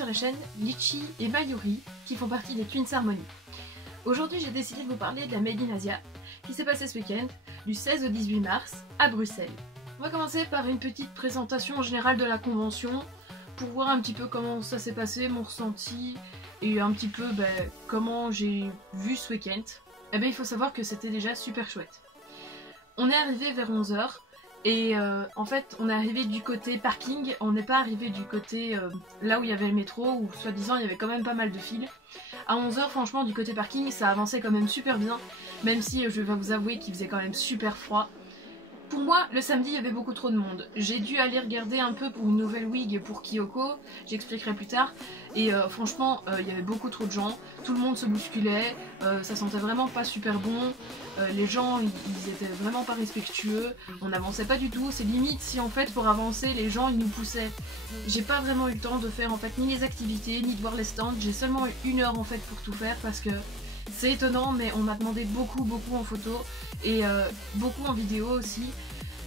sur la chaîne Litchi et Mayuri qui font partie des Twins Harmony. Aujourd'hui j'ai décidé de vous parler de la Made in Asia qui s'est passée ce week-end du 16 au 18 mars à Bruxelles. On va commencer par une petite présentation générale de la convention pour voir un petit peu comment ça s'est passé, mon ressenti et un petit peu comment j'ai vu ce week-end. Eh bien il faut savoir que c'était déjà super chouette. On est arrivé vers 11 h. Et en fait on est arrivé du côté parking, on n'est pas arrivé du côté là où il y avait le métro où soi-disant il y avait quand même pas mal de files. À 11 h franchement du côté parking ça avançait quand même super bien, même si je vais vous avouer qu'il faisait quand même super froid. Pour moi, le samedi, il y avait beaucoup trop de monde. J'ai dû aller regarder un peu pour une nouvelle wig pour Kyoko, j'expliquerai plus tard. Et franchement, il y avait beaucoup trop de gens, tout le monde se bousculait, ça sentait vraiment pas super bon. Les gens, ils étaient vraiment pas respectueux, on n'avançait pas du tout. C'est limite si en fait pour avancer, les gens ils nous poussaient. J'ai pas vraiment eu le temps de faire en fait ni les activités, ni de voir les stands. J'ai seulement eu 1 heure en fait pour tout faire parce que c'est étonnant, mais on m'a demandé beaucoup en photo et beaucoup en vidéo aussi.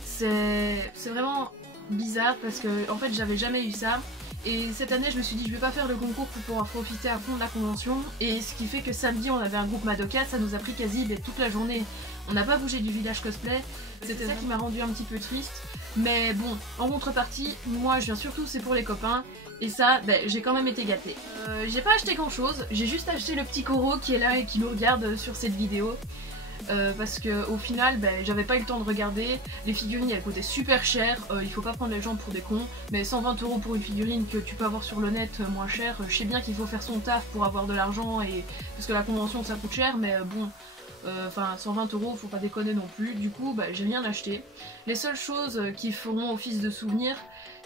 C'est vraiment bizarre parce que en fait j'avais jamais eu ça. Et cette année je me suis dit je vais pas faire le concours pour pouvoir profiter à fond de la convention. Et ce qui fait que samedi on avait un groupe Madoka, ça nous a pris quasi toute la journée. On n'a pas bougé du village cosplay, c'était ça qui m'a rendu un petit peu triste. Mais bon, en contrepartie, moi je viens surtout c'est pour les copains. Et ça, j'ai quand même été gâtée. J'ai pas acheté grand chose, j'ai juste acheté le petit Koro qui est là et qui nous regarde sur cette vidéo. Parce que au final j'avais pas eu le temps de regarder, les figurines elles coûtaient super cher, il faut pas prendre les gens pour des cons, mais 120 € pour une figurine que tu peux avoir sur le net moins cher, je sais bien qu'il faut faire son taf pour avoir de l'argent et parce que la convention ça coûte cher, mais bon, enfin 120 €, faut pas déconner non plus. Du coup j'ai rien acheté. Les seules choses qui feront office de souvenir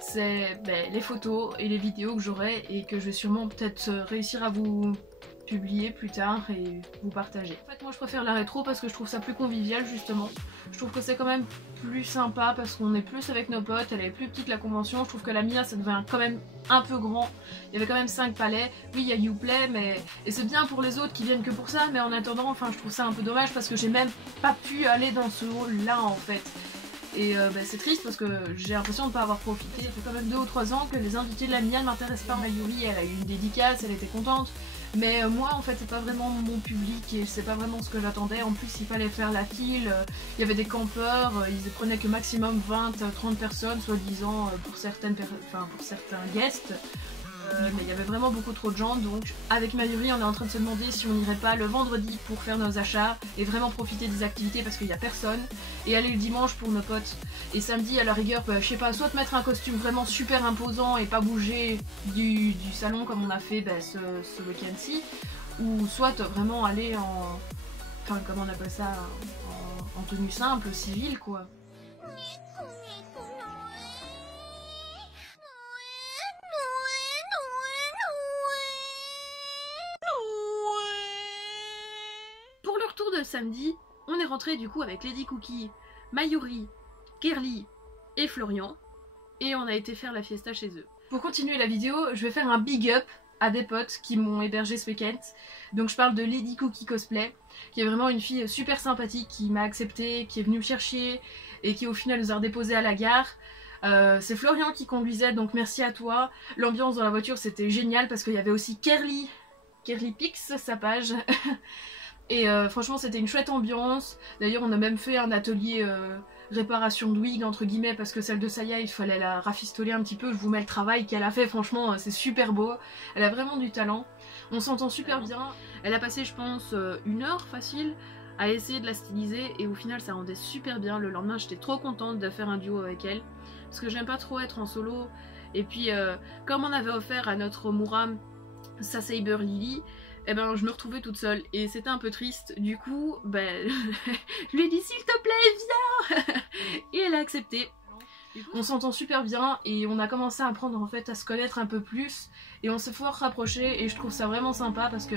c'est les photos et les vidéos que j'aurai et que je vais sûrement peut-être réussir à vous publier plus tard et vous partager. En fait moi je préfère la rétro parce que je trouve ça plus convivial justement. Je trouve que c'est quand même plus sympa parce qu'on est plus avec nos potes, elle est plus petite la convention. Je trouve que la Mia ça devient quand même un peu grand. Il y avait quand même 5 palais. Oui il y a Uplay et c'est bien pour les autres qui viennent que pour ça, mais en attendant enfin je trouve ça un peu dommage parce que j'ai même pas pu aller dans ce hall là en fait. Et c'est triste parce que j'ai l'impression de ne pas avoir profité. Ça fait quand même 2 ou 3 ans que les invités de la Mia ne m'intéressent pas. Mayuri elle a eu une dédicace, elle était contente. Mais moi en fait c'est pas vraiment mon public et c'est pas vraiment ce que j'attendais. En plus il fallait faire la file, il y avait des campeurs, ils prenaient que maximum 20-30 personnes soi-disant pour certains guests. Mais il y avait vraiment beaucoup trop de gens, donc avec Mayuri on est en train de se demander si on n'irait pas le vendredi pour faire nos achats et vraiment profiter des activités parce qu'il n'y a personne, et aller le dimanche pour nos potes. Et samedi à la rigueur, je sais pas, soit te mettre un costume vraiment super imposant et pas bouger du salon comme on a fait ce week-end-ci, ou soit vraiment aller en... enfin comment on appelle ça, en tenue simple, civile quoi. De samedi, on est rentré du coup avec Lady Cookie, Mayuri, Kerly et Florian et on a été faire la fiesta chez eux. Pour continuer la vidéo, je vais faire un big up à des potes qui m'ont hébergé ce week-end. Donc je parle de Lady Cookie Cosplay, qui est vraiment une fille super sympathique, qui m'a accepté, qui est venue me chercher et qui au final nous a redéposé à la gare. C'est Florian qui conduisait, donc merci à toi. L'ambiance dans la voiture c'était génial parce qu'il y avait aussi Kerly Pix, sa page. Et franchement c'était une chouette ambiance. D'ailleurs on a même fait un atelier réparation de wig entre guillemets parce que celle de Saya il fallait la rafistoler un petit peu. Je vous mets le travail qu'elle a fait, franchement c'est super beau. Elle a vraiment du talent. On s'entend super bien. Elle a passé je pense 1 heure facile à essayer de la styliser et au final ça rendait super bien. Le lendemain j'étais trop contente de faire un duo avec elle parce que j'aime pas trop être en solo. Et puis comme on avait offert à notre Muram sa Saber Lily, eh ben je me retrouvais toute seule et c'était un peu triste. Du coup je lui ai dit s'il te plaît viens et elle a accepté. On s'entend super bien et on a commencé à apprendre en fait à se connaître un peu plus et on s'est fort rapprochés et je trouve ça vraiment sympa parce que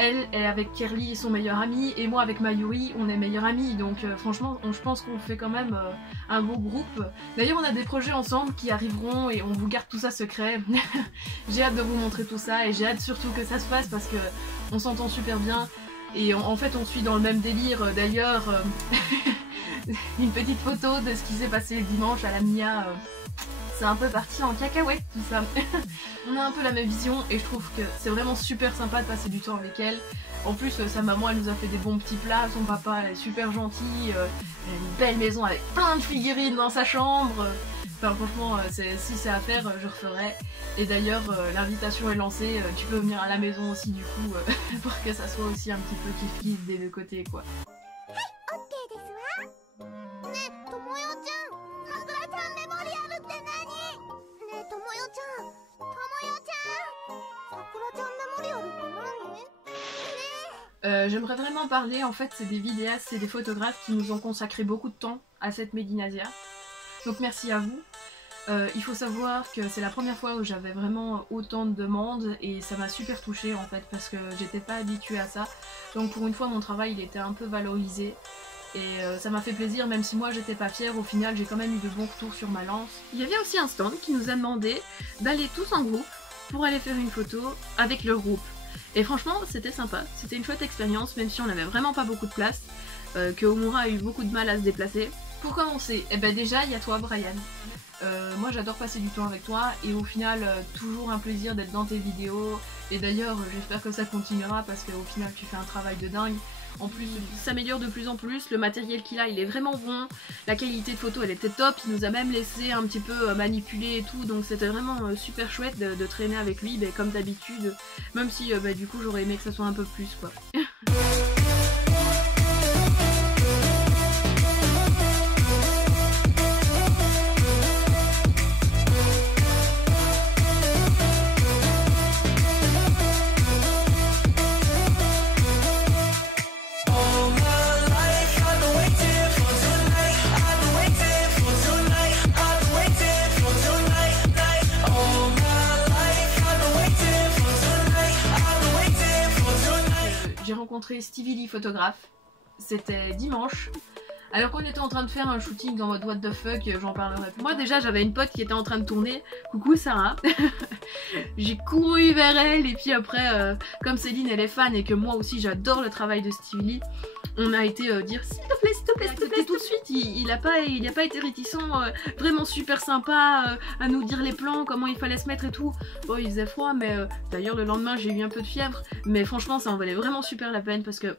elle est avec Kerly son meilleur ami et moi avec Mayuri on est meilleurs amis, donc franchement je pense qu'on fait quand même un beau groupe. D'ailleurs on a des projets ensemble qui arriveront et on vous garde tout ça secret. J'ai hâte de vous montrer tout ça et j'ai hâte surtout que ça se passe parce que on s'entend super bien et en fait on suit dans le même délire. D'ailleurs une petite photo de ce qui s'est passé le dimanche à la Mia, c'est un peu parti en cacahuète tout ça. On a un peu la même vision et je trouve que c'est vraiment super sympa de passer du temps avec elle. En plus sa maman elle nous a fait des bons petits plats, son papa elle est super gentil, elle a une belle maison avec plein de figurines dans sa chambre. Enfin franchement si c'est à faire je referai. Et d'ailleurs l'invitation est lancée, tu peux venir à la maison aussi du coup pour que ça soit aussi un petit peu kiff-kiff des deux côtés quoi. J'aimerais vraiment parler, en fait c'est des vidéastes et des photographes qui nous ont consacré beaucoup de temps à cette Made in Asia. Donc merci à vous. Il faut savoir que c'est la première fois où j'avais vraiment autant de demandes et ça m'a super touchée en fait parce que j'étais pas habituée à ça. Donc pour une fois mon travail il était un peu valorisé et ça m'a fait plaisir même si moi j'étais pas fière, au final j'ai quand même eu de bons retours sur ma lance. Il y avait aussi un stand qui nous a demandé d'aller tous en groupe pour aller faire une photo avec le groupe. Et franchement c'était sympa, c'était une chouette expérience même si on n'avait vraiment pas beaucoup de place, que Omura a eu beaucoup de mal à se déplacer. Pour commencer, eh ben déjà il y a toi Brian. Moi j'adore passer du temps avec toi et au final toujours un plaisir d'être dans tes vidéos et d'ailleurs j'espère que ça continuera parce qu'au final tu fais un travail de dingue. En plus il s'améliore de plus en plus, le matériel qu'il a il est vraiment bon, la qualité de photo elle était top, il nous a même laissé un petit peu manipuler et tout donc c'était vraiment super chouette de traîner avec lui comme d'habitude, même si du coup j'aurais aimé que ça soit un peu plus quoi. J'ai rencontré Stevie Lee photographe, c'était dimanche, alors qu'on était en train de faire un shooting dans mode what the fuck, j'en parlerai plus. Moi déjà j'avais une pote qui était en train de tourner, coucou Sarah, j'ai couru vers elle et puis après comme Céline elle est fan et que moi aussi j'adore le travail de Stevie Lee, on a été dire s'il te plaît, s'il te plaît, s'il te plaît, tout de suite, il a pas été réticent, vraiment super sympa à nous dire les plans, comment il fallait se mettre et tout. Bon il faisait froid mais d'ailleurs le lendemain j'ai eu un peu de fièvre, mais franchement ça en valait vraiment super la peine parce que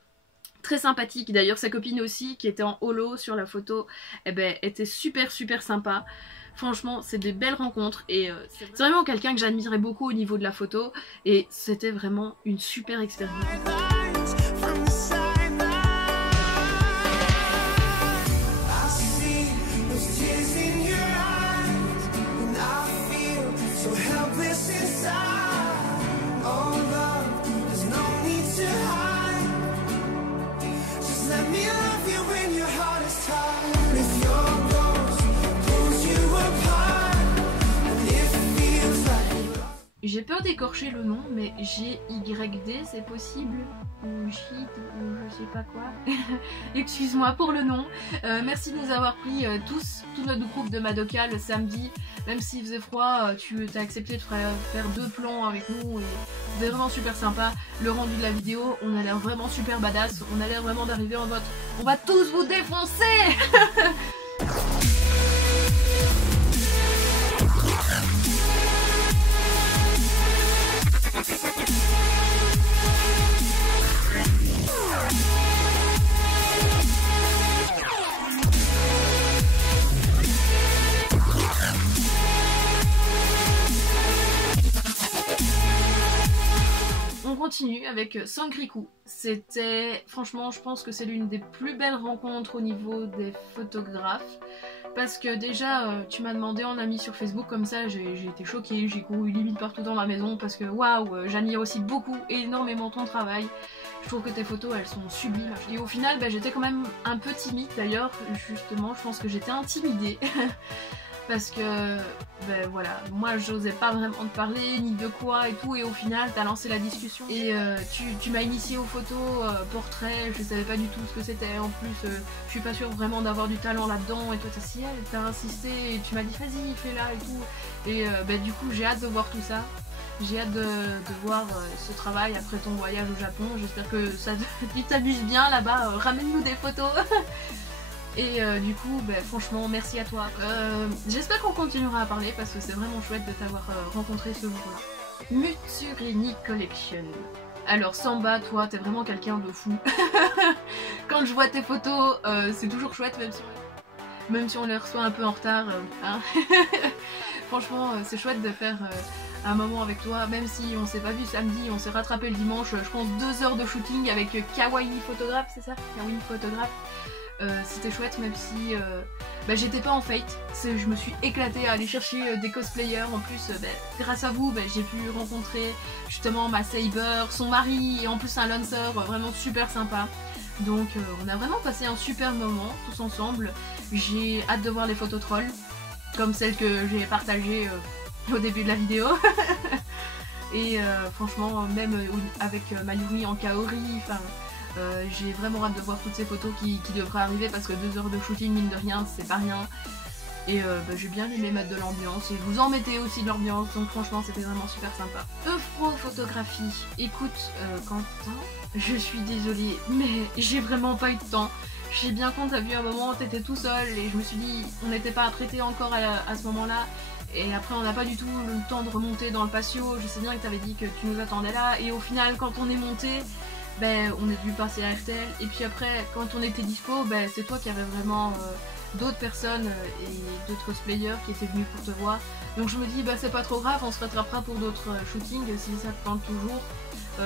très sympathique. D'ailleurs sa copine aussi qui était en holo sur la photo, eh ben, était super sympa. Franchement c'est des belles rencontres et c'est vraiment quelqu'un que j'admirais beaucoup au niveau de la photo et c'était vraiment une super expérience. J'ai peur d'écorcher le nom, mais GYD c'est possible, ou Shit, ou je sais pas quoi. Excuse-moi pour le nom. Merci de nous avoir pris tout notre groupe de Madoka le samedi. Même s'il faisait froid, tu as accepté de faire 2 plans avec nous et c'était vraiment super sympa. Le rendu de la vidéo, on a l'air vraiment super badass. On a l'air vraiment d'arriver en mode on va tous vous défoncer. On continue avec Sangriku. C'était, franchement, je pense que c'est l'une des plus belles rencontres au niveau des photographes. Parce que déjà, tu m'as demandé en ami sur Facebook, comme ça j'ai été choquée, j'ai couru limite partout dans la maison parce que waouh, j'admire aussi beaucoup, énormément ton travail. Je trouve que tes photos elles sont sublimes. Et au final, j'étais quand même un peu timide d'ailleurs, justement, je pense que j'étais intimidée. Parce que, voilà, moi j'osais pas vraiment te parler, ni de quoi et tout, et au final t'as lancé la discussion. Et tu m'as initié aux photos, portraits, je savais pas du tout ce que c'était, en plus je suis pas sûre vraiment d'avoir du talent là-dedans, et toi t'as insisté, et tu m'as dit vas-y, fais-la et tout. Et du coup j'ai hâte de voir tout ça. J'ai hâte de voir ce travail après ton voyage au Japon, j'espère que ça tu t'amuses bien là-bas, ramène-nous des photos. Et du coup, franchement, merci à toi. J'espère qu'on continuera à parler parce que c'est vraiment chouette de t'avoir rencontré ce jour-là. Mutsurini Collection. Alors Samba, toi, t'es vraiment quelqu'un de fou. Quand je vois tes photos, c'est toujours chouette, même si on les reçoit un peu en retard. Hein. Franchement, c'est chouette de faire un moment avec toi, même si on s'est pas vu samedi, on s'est rattrapé le dimanche, je pense 2 heures de shooting avec Kawaii Photographe, c'est ça? Kawaii Photographe. C'était chouette, même si j'étais pas en fate. Je me suis éclatée à aller chercher des cosplayers. En plus, grâce à vous, j'ai pu rencontrer justement ma Saber, son mari et en plus un Lancer, vraiment super sympa. Donc on a vraiment passé un super moment tous ensemble. J'ai hâte de voir les photos trolls, comme celles que j'ai partagées au début de la vidéo. Et franchement, même avec Mayuri en Kaori, j'ai vraiment hâte de voir toutes ces photos qui devraient arriver parce que 2 heures de shooting, mine de rien, c'est pas rien. Et j'ai bien aimé mettre de l'ambiance et vous en mettez aussi de l'ambiance, donc franchement c'était vraiment super sympa. Photographie. Écoute Quentin, je suis désolée mais j'ai vraiment pas eu de temps. J'ai bien compte, t'as vu un moment t'étais tout seul et je me suis dit on n'était pas apprêté encore à ce moment là. Et après on n'a pas du tout le temps de remonter dans le patio. Je sais bien que t'avais dit que tu nous attendais là et au final quand on est monté, on a dû passer à RTL et puis après quand on était dispo, c'est toi qui avais vraiment d'autres personnes et d'autres cosplayers qui étaient venus pour te voir. Donc je me dis c'est pas trop grave, on se rattrapera pour d'autres shootings si ça te tente toujours.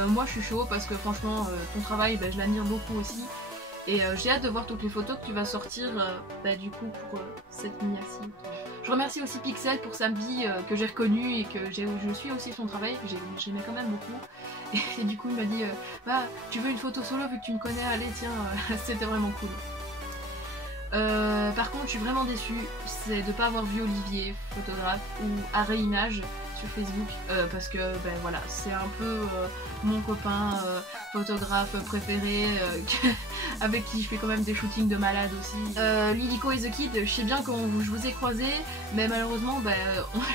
Moi je suis chaud parce que franchement ton travail je l'admire beaucoup aussi. Et j'ai hâte de voir toutes les photos que tu vas sortir du coup pour cette mini-acie. Je remercie aussi Pixel pour samedi que j'ai reconnu et que je suis aussi son travail, que j'aimais quand même beaucoup. Et du coup il m'a dit tu veux une photo solo vu que tu me connais, allez tiens, c'était vraiment cool. Par contre je suis vraiment déçue, c'est de pas avoir vu Olivier, photographe, ou Arrêt Image sur Facebook, parce que voilà, c'est un peu mon copain photographe préféré, avec qui je fais quand même des shootings de malade aussi. Lilico et The Kid, je sais bien quand je vous ai croisé, mais malheureusement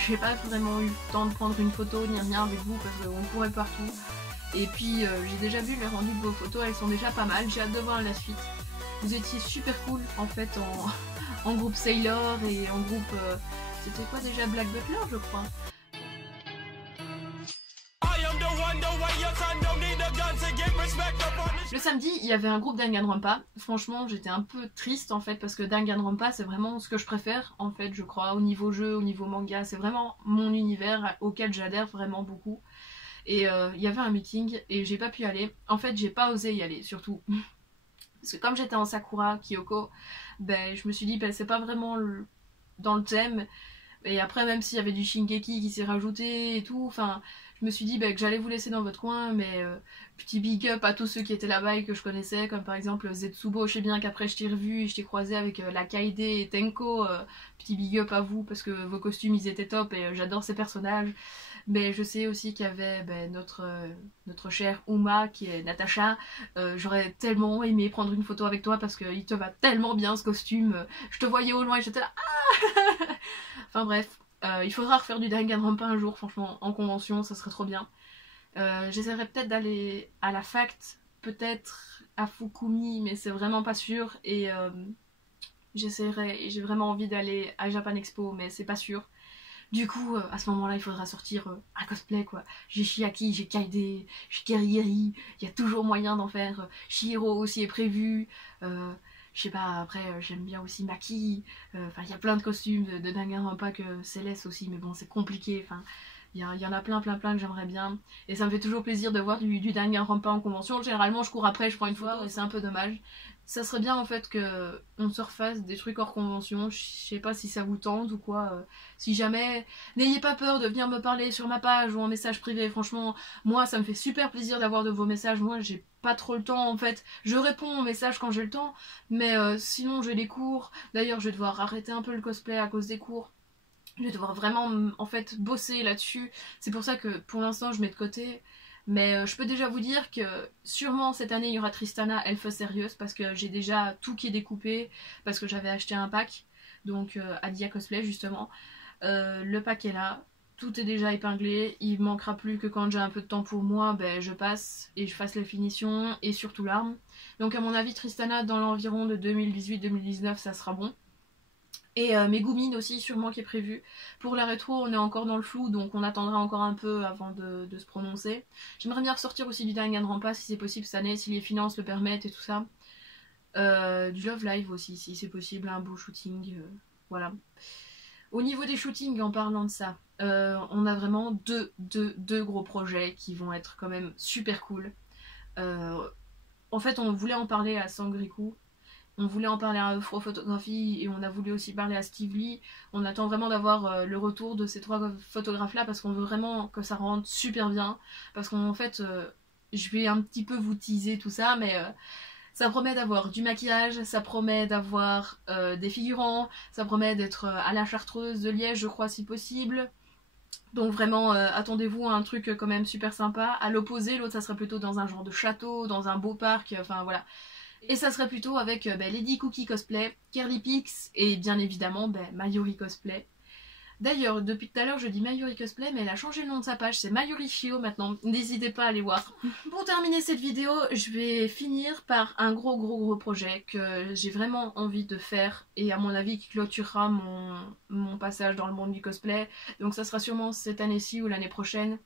j'ai pas vraiment eu le temps de prendre une photo ni rien avec vous parce qu'on courait partout. Et puis j'ai déjà vu les rendus de vos photos, elles sont déjà pas mal, j'ai hâte de voir la suite. Vous étiez super cool en fait en groupe Sailor et en groupe... c'était quoi déjà, Black Butler je crois. Le samedi, il y avait un groupe Danganronpa. Franchement, j'étais un peu triste en fait parce que Danganronpa, c'est vraiment ce que je préfère en fait, je crois, au niveau jeu, au niveau manga. C'est vraiment mon univers auquel j'adhère vraiment beaucoup. Et il y avait un meeting et j'ai pas pu y aller. En fait, j'ai pas osé y aller, surtout. Parce que comme j'étais en Sakura, Kyoko, je me suis dit, c'est pas vraiment dans le thème. Et après, même s'il y avait du Shingeki qui s'est rajouté et tout, je me suis dit que j'allais vous laisser dans votre coin, mais petit big up à tous ceux qui étaient là-bas et que je connaissais, comme par exemple Zetsubo. Je sais bien qu'après je t'ai revu et je t'ai croisé avec la Kaede et Tenko. Petit big up à vous parce que vos costumes ils étaient top et j'adore ces personnages. Mais je sais aussi qu'il y avait notre chère Uma qui est Natacha. J'aurais tellement aimé prendre une photo avec toi parce qu'il te va tellement bien ce costume. Je te voyais au loin et j'étais là. Ah enfin bref, il faudra refaire du Danganronpa un jour, franchement, en convention, ça serait trop bien. J'essaierai peut-être d'aller à la Fact, peut-être à Fukumi, mais c'est vraiment pas sûr. Et j'essaierai, et j'ai vraiment envie d'aller à Japan Expo, mais c'est pas sûr. Du coup, à ce moment-là, il faudra sortir un cosplay, quoi. J'ai Chiaki, j'ai Kaede, j'ai Kerigeri, il y a toujours moyen d'en faire. Shihiro aussi est prévu. Je sais pas, après, j'aime bien aussi Maki. Il y a plein de costumes de Danganronpa que Céleste aussi, mais bon, c'est compliqué. Il y en a plein que j'aimerais bien. Et ça me fait toujours plaisir de voir du Danganronpa en convention. Généralement, je cours après, je prends une photo et c'est un peu dommage. Ça serait bien en fait que on se refasse des trucs hors convention. Je sais pas si ça vous tente ou quoi. Si jamais, n'ayez pas peur de venir me parler sur ma page ou en message privé. Franchement, moi ça me fait super plaisir d'avoir de vos messages. Moi j'ai pas trop le temps en fait. Je réponds aux messages quand j'ai le temps. Mais sinon j'ai les cours. D'ailleurs je vais devoir arrêter un peu le cosplay à cause des cours. Je vais devoir vraiment en fait bosser là-dessus. C'est pour ça que pour l'instant je mets de côté. Mais je peux déjà vous dire que sûrement cette année il y aura Tristana Elfe Sérieuse parce que j'ai déjà tout qui est découpé parce que j'avais acheté un pack, donc à Dia Cosplay justement. Le pack est là, tout est déjà épinglé. Il manquera plus que quand j'ai un peu de temps pour moi, ben, je passe et je fasse la finition et surtout l'arme. Donc à mon avis Tristana dans l'environ de 2018-2019 ça sera bon. Et Megumin aussi sûrement qui est prévu. Pour la rétro on est encore dans le flou donc on attendra encore un peu avant de se prononcer. J'aimerais bien ressortir aussi du Danganronpa si c'est possible cette année, si les finances le permettent et tout ça. Du Love Live aussi si c'est possible, un beau shooting, voilà. Au niveau des shootings en parlant de ça, on a vraiment deux gros projets qui vont être quand même super cool. En fait on voulait en parler à Sangriku. On voulait en parler à Afro Photographie et on a voulu aussi parler à Steve Lee. On attend vraiment d'avoir le retour de ces 3 photographes là parce qu'on veut vraiment que ça rentre super bien. Parce qu'en fait, je vais un petit peu vous teaser tout ça, mais ça promet d'avoir du maquillage, ça promet d'avoir des figurants, ça promet d'être à la Chartreuse de Liège, je crois, si possible. Donc vraiment, attendez-vous à un truc quand même super sympa. À l'opposé, l'autre ça serait plutôt dans un genre de château, dans un beau parc, enfin voilà. Et ça serait plutôt avec Lady Cookie Cosplay, Curly Pix et bien évidemment Mayuri Cosplay. D'ailleurs, depuis tout à l'heure je dis Mayuri Cosplay, mais elle a changé le nom de sa page, c'est Mayuri Shio maintenant, n'hésitez pas à aller voir. Pour terminer cette vidéo, je vais finir par un gros projet que j'ai vraiment envie de faire et à mon avis qui clôturera mon passage dans le monde du cosplay. Donc ça sera sûrement cette année-ci ou l'année prochaine.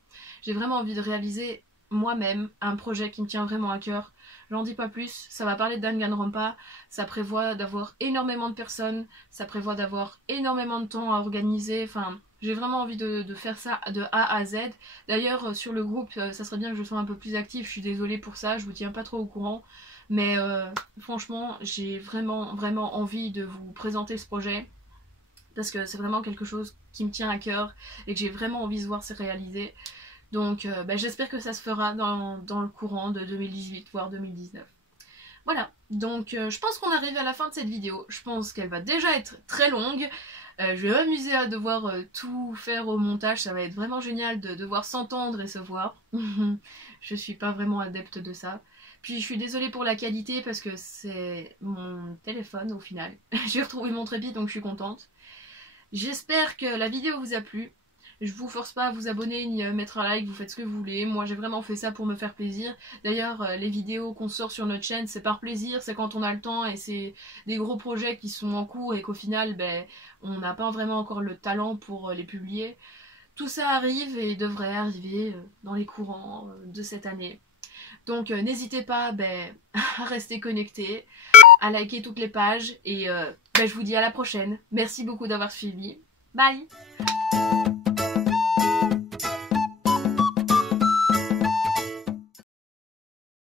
J'ai vraiment envie de réaliser moi-même un projet qui me tient vraiment à cœur. J'en dis pas plus, ça va parler de Danganronpa, ça prévoit d'avoir énormément de personnes, ça prévoit d'avoir énormément de temps à organiser, enfin j'ai vraiment envie de faire ça de A à Z. D'ailleurs sur le groupe, ça serait bien que je sois un peu plus active, je suis désolée pour ça, je vous tiens pas trop au courant, mais franchement j'ai vraiment envie de vous présenter ce projet, parce que c'est vraiment quelque chose qui me tient à cœur et que j'ai vraiment envie de voir se réaliser. Donc j'espère que ça se fera dans le courant de 2018 voire 2019. Voilà, donc je pense qu'on arrive à la fin de cette vidéo. Je pense qu'elle va déjà être très longue. Je vais m'amuser à devoir tout faire au montage. Ça va être vraiment génial de devoir s'entendre et se voir. Je suis pas vraiment adepte de ça. Puis je suis désolée pour la qualité parce que c'est mon téléphone au final. J'ai retrouvé mon trépied donc je suis contente. J'espère que la vidéo vous a plu. Je vous force pas à vous abonner ni à mettre un like, vous faites ce que vous voulez. Moi j'ai vraiment fait ça pour me faire plaisir. D'ailleurs les vidéos qu'on sort sur notre chaîne c'est par plaisir, c'est quand on a le temps et c'est des gros projets qui sont en cours et qu'au final on n'a pas vraiment encore le talent pour les publier. Tout ça arrive et devrait arriver dans les courants de cette année. Donc n'hésitez pas à rester connecté, à liker toutes les pages et je vous dis à la prochaine. Merci beaucoup d'avoir suivi. Bye!